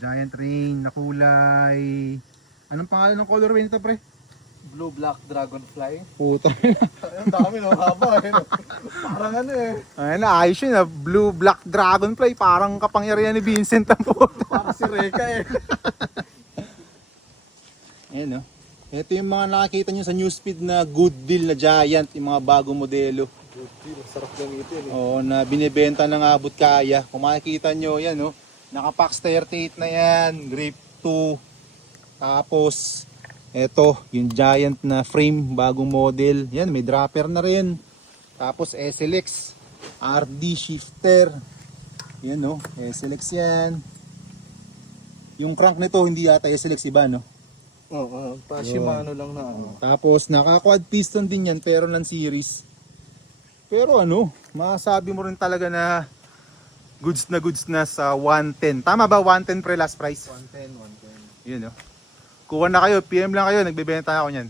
Giant rain na kulay. Anong pangalan ng colorway nito, pre? Blue Black Dragonfly. Puta. Ang dami no, haba eh. No? Parang ano eh. Ayun na, ayos yun. Blue Black Dragonfly. Parang kapangyarihan ni Vincent ang puta. Parang si Reka eh. Ayan, no? Ito yung mga nakakita nyo sa newsfeed na good deal na Giant, yung mga bagong modelo. Good deal. Sarap gamitin eh. Oo, na binibenta ng abot kaya. Kung makikita nyo, yan, no? Naka-Pax 38 na yan, grip 2. Tapos, eto, yung Giant na frame, bagong model. Yan, may dropper na rin. Tapos, SLX, RD shifter. Yan, no? SLX yan. Yung crank nito, hindi yata SLX iba, no? Oo, pa-Shimano lang na ano. Tapos naka-quad piston din yan pero non series. Pero ano, masasabi mo rin talaga na goods na sa 110. Tama ba 110 pre last price? 110, 110. Yun no. Kuha na kayo, PM lang kayo, nagbebenta ako niyan.